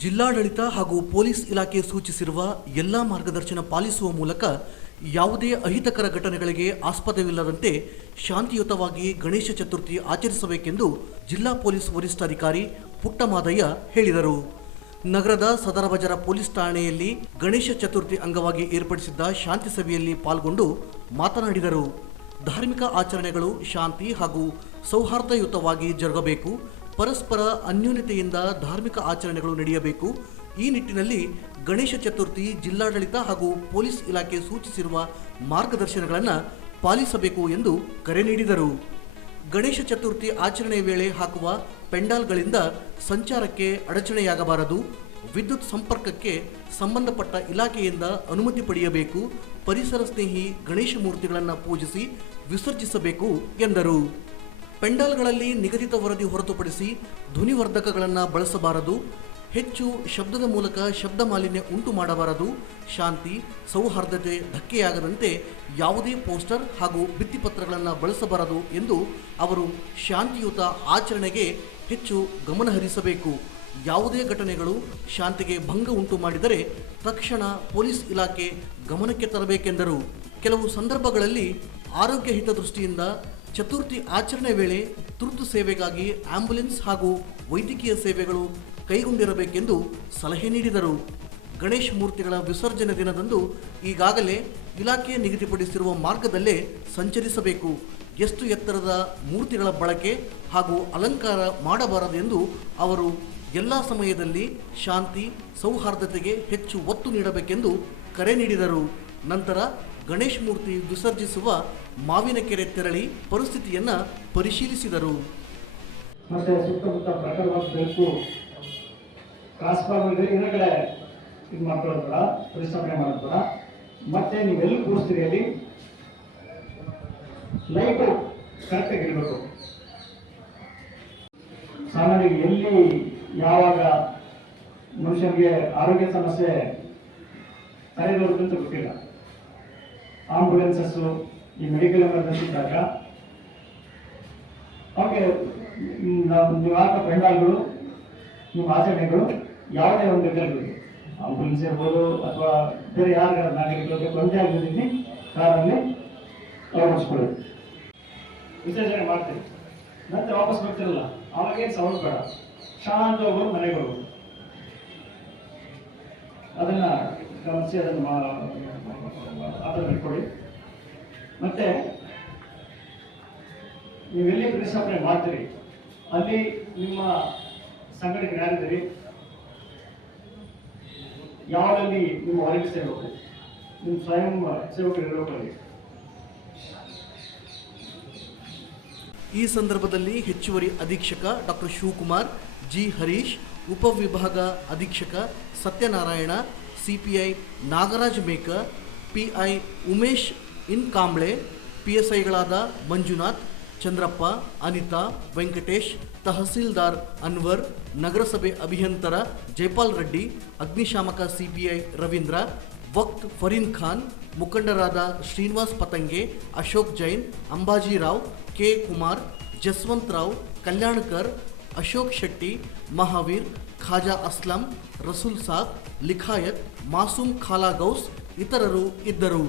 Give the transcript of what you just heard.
ಜಿಲ್ಲಾಡಳಿತ ಹಾಗೂ ಪೊಲೀಸ್ ಇಲಾಖೆ ಸೂಚಿಸಿರುವ ಎಲ್ಲ ಮಾರ್ಗದರ್ಶನ ಪಾಲಿಸುವ ಮೂಲಕ ಯಾವುದೇ ಅಹಿತಕರ ಘಟನೆಗಳಿಗೆ ಆಸ್ಪದವಿಲ್ಲದಂತೆ ಶಾಂತಿಯುತವಾಗಿ ಗಣೇಶ ಚತುರ್ಥಿ ಆಚರಿಸಬೇಕೆಂದು ಜಿಲ್ಲಾ ಪೊಲೀಸ್ ವರಿಷ್ಠಾಧಿಕಾರಿ ಪುಟ್ಟಮಾದಯ್ಯ ಹೇಳಿದರು. ನಗರದ ಸದರ ಬಜಾರ ಪೊಲೀಸ್ ಠಾಣೆಯಲ್ಲಿ ಗಣೇಶ ಚತುರ್ಥಿ ಅಂಗವಾಗಿ ಏರ್ಪಡಿಸಿದ್ದ ಶಾಂತಿ ಸಭೆಯಲ್ಲಿ ಪಾಲ್ಗೊಂಡು ಮಾತನಾಡಿದರು. ಧಾರ್ಮಿಕ ಆಚರಣೆಗಳು ಶಾಂತಿ ಹಾಗೂ ಸೌಹಾರ್ದಯುತವಾಗಿ ಜರುಗಬೇಕು. ಪರಸ್ಪರ ಅನ್ಯೋನ್ಯತೆಯಿಂದ ಧಾರ್ಮಿಕ ಆಚರಣೆಗಳು ನಡೆಯಬೇಕು. ಈ ನಿಟ್ಟಿನಲ್ಲಿ ಗಣೇಶ ಚತುರ್ಥಿ ಜಿಲ್ಲಾಡಳಿತ ಹಾಗೂ ಪೊಲೀಸ್ ಇಲಾಖೆ ಸೂಚಿಸಿರುವ ಮಾರ್ಗದರ್ಶನಗಳನ್ನು ಪಾಲಿಸಬೇಕು ಎಂದು ಕರೆ ನೀಡಿದರು. ಗಣೇಶ ಚತುರ್ಥಿ ಆಚರಣೆ ವೇಳೆ ಹಾಕುವ ಪೆಂಡಾಲ್ಗಳಿಂದ ಸಂಚಾರಕ್ಕೆ ಅಡಚಣೆಯಾಗಬಾರದು. ವಿದ್ಯುತ್ ಸಂಪರ್ಕಕ್ಕೆ ಸಂಬಂಧಪಟ್ಟ ಇಲಾಖೆಯಿಂದ ಅನುಮತಿ ಪಡೆಯಬೇಕು. ಪರಿಸರ ಸ್ನೇಹಿ ಗಣೇಶ ಮೂರ್ತಿಗಳನ್ನು ಪೂಜಿಸಿ ವಿಸರ್ಜಿಸಬೇಕು ಎಂದರು. ಪೆಂಡಾಲ್ಗಳಲ್ಲಿ ನಿಗದಿತ ವರದಿ ಹೊರತುಪಡಿಸಿ ಧ್ವನಿವರ್ಧಕಗಳನ್ನು ಬಳಸಬಾರದು. ಹೆಚ್ಚು ಶಬ್ದದ ಮೂಲಕ ಶಬ್ದ ಮಾಲಿನ್ಯ ಉಂಟು ಮಾಡಬಾರದು. ಶಾಂತಿ ಸೌಹಾರ್ದತೆ ಧಕ್ಕೆಯಾಗದಂತೆ ಯಾವುದೇ ಪೋಸ್ಟರ್ ಹಾಗೂ ಭಿತ್ತಿಪತ್ರಗಳನ್ನು ಬಳಸಬಾರದು ಎಂದು ಅವರು ಶಾಂತಿಯುತ ಆಚರಣೆಗೆ ಹೆಚ್ಚು ಗಮನ ಹರಿಸಬೇಕು. ಯಾವುದೇ ಘಟನೆಗಳು ಶಾಂತಿಗೆ ಭಂಗ ಉಂಟು ಮಾಡಿದರೆ ತಕ್ಷಣ ಪೊಲೀಸ್ ಇಲಾಖೆ ಗಮನಕ್ಕೆ ತರಬೇಕೆಂದರು. ಕೆಲವು ಸಂದರ್ಭಗಳಲ್ಲಿ ಆರೋಗ್ಯ ಹಿತದೃಷ್ಟಿಯಿಂದ ಚತುರ್ಥಿ ಆಚರಣೆ ವೇಳೆ ತುರ್ತು ಸೇವೆಗಾಗಿ ಆಂಬ್ಯುಲೆನ್ಸ್ ಹಾಗೂ ವೈದ್ಯಕೀಯ ಸೇವೆಗಳು ಕೈಗೊಂಡಿರಬೇಕೆಂದು ಸಲಹೆ ನೀಡಿದರು. ಗಣೇಶ ಮೂರ್ತಿಗಳ ವಿಸರ್ಜನೆ ದಿನದಂದು ಈಗಾಗಲೇ ಇಲಾಖೆ ನಿಗದಿಪಡಿಸಿರುವ ಮಾರ್ಗದಲ್ಲೇ ಸಂಚರಿಸಬೇಕು. ಎಷ್ಟು ಎತ್ತರದ ಮೂರ್ತಿಗಳ ಬಳಕೆ ಹಾಗೂ ಅಲಂಕಾರ ಮಾಡಬಾರದು ಎಂದು ಅವರು ಎಲ್ಲ ಸಮಯದಲ್ಲಿ ಶಾಂತಿ ಸೌಹಾರ್ದತೆಗೆ ಹೆಚ್ಚು ಒತ್ತು ನೀಡಬೇಕೆಂದು ಕರೆ ನೀಡಿದರು. ನಂತರ ಗಣೇಶ ಮೂರ್ತಿ ವಿಸರ್ಜಿಸುವ ಮಾವಿನಕೆರೆ ತೆರಳಿ ಪರಿಸ್ಥಿತಿಯನ್ನು ಪರಿಶೀಲಿಸಿದರು. ಮತ್ತೆ ಸುತ್ತಮುತ್ತ ಪ್ರಕರಣಬೇಕು ಟ್ರಾನ್ಸ್ಫಾರ್ಮರ್ ಇರೋ ಕಡೆ ಇದು ಮಾಡ್ಕೊಳ್ಳೋದು ಬೇಡ, ಪರಿಶ್ರಮಣೆ ಮಾಡೋದು ಬೇಡ. ಮತ್ತೆ ನೀವೆಲ್ಲಿ ಕೂರಿಸ್ತೀರಿ ಅಲ್ಲಿ ಲೈಟು ಕರೆಕ್ಟಾಗಿ ಇರಬೇಕು. ಸಾಮಾನ್ಯವಾಗಿ ಎಲ್ಲಿ ಯಾವಾಗ ಮನುಷ್ಯನಿಗೆ ಆರೋಗ್ಯ ಸಮಸ್ಯೆ ತಲೆದೋರುತ್ತೆ ಅಂತ ಗೊತ್ತಿಲ್ಲ. ಆಂಬುಲೆನ್ಸಸ್ಸು ಈ ಮೆಡಿಕಲ್ ಎಮರ್ಜೆನ್ಸಿ ಇದ್ದಾಗ ಅವ್ರಿಗೆ ನೀವು ಹಾಕೋ ಪೆಂಡಾಲ್ಗಳು ನಿಮ್ಮ ಆಚರಣೆಗಳು ಯಾವುದೇ ಒಂದು ಇದರಲ್ಲಿ ಆಂಬುಲೆನ್ಸ್ ಇರ್ಬೋದು ಅಥವಾ ಬೇರೆ ಯಾರ ನಾಗರಿಕರಿಗೆ ಒಂದೇ ಆಗಿದ್ದೀನಿ ಕಾರಲ್ಲಿ ಅಳವಡಿಸ್ಕೊಳ್ಳಿ. ವಿಸರ್ಜನೆ ಮಾಡ್ತೀವಿ, ನಂತರ ವಾಪಸ್ ಬರ್ತಿರಲ್ಲ, ಅವಾಗೇನು ಸೌಂಡ್ ಬೇಡ, ಶಾಂತ ಹೋಗೋರು ಮನೆಗೆ ಹೋಗೋದು. ಅದನ್ನ ಗಮನಿಸಿ ಅದನ್ನು ಆತರ ಬಿಟ್ಕೊಡಿ. ಮತ್ತೆ ನೀವೆಲ್ಲಿ ಪರಿಶ್ರಮಣೆ ಮಾಡ್ತೀರಿ ಅಲ್ಲಿ ನಿಮ್ಮ ಸಂಘಟನೆ ಯಾರಿದ್ದೀರಿ, ಯಾವಲ್ಲಿ ನಿಮ್ಮ ಹೊರಗೆ ಸೇವಕರು, ನಿಮ್ಮ ಸ್ವಯಂ ಸೇವಕರು ಇರಬೇಕು. ಈ ಸಂದರ್ಭದಲ್ಲಿ ಹೆಚ್ಚುವರಿ ಅಧೀಕ್ಷಕ ಡಾಕ್ಟರ್ ಶಿವಕುಮಾರ್, ಜಿ ಹರೀಶ್, ಉಪವಿಭಾಗ ಅಧೀಕ್ಷಕ ಸತ್ಯನಾರಾಯಣ, ಸಿಪಿಐ ನಾಗರಾಜ್ ಮೇಕರ್, ಪಿಐ ಉಮೇಶ್ ಇನ್ ಕಾಂಬ್ಳೆ, ಪಿಎಸ್ಐಗಳಾದ ಮಂಜುನಾಥ್, ಚಂದ್ರಪ್ಪ, ಅನಿತಾ, ವೆಂಕಟೇಶ್, ತಹಸೀಲ್ದಾರ್ ಅನ್ವರ್, ನಗರಸಭೆ ಅಭಿಯಂತರ ಜೈಪಾಲ್ ರೆಡ್ಡಿ, ಅಗ್ನಿಶಾಮಕ ಸಿಪಿಐ ರವೀಂದ್ರ, ವಕ್ತ್ ಫರೀನ್ ಖಾನ್, ಮುಖಂಡರಾದ ಶ್ರೀನಿವಾಸ್ ಪತಂಗೆ, ಅಶೋಕ್ ಜೈನ್, ಅಂಬಾಜಿರಾವ್, ಕೆ ಕುಮಾರ್, ಜಸ್ವಂತ್ ರಾವ್, ಕಲ್ಯಾಣ್ಕರ್, ಅಶೋಕ್ ಶೆಟ್ಟಿ, ಮಹಾವೀರ್, ಖಾಜಾ ಅಸ್ಲಂ, ರಸೂಲ್ ಸಾಬ್, ಲಿಖಾಯತ್, ಮಾಸೂಮ್ ಖಾಲಾ ಗೌಸ್ ಇತರರು ಇದ್ದರು.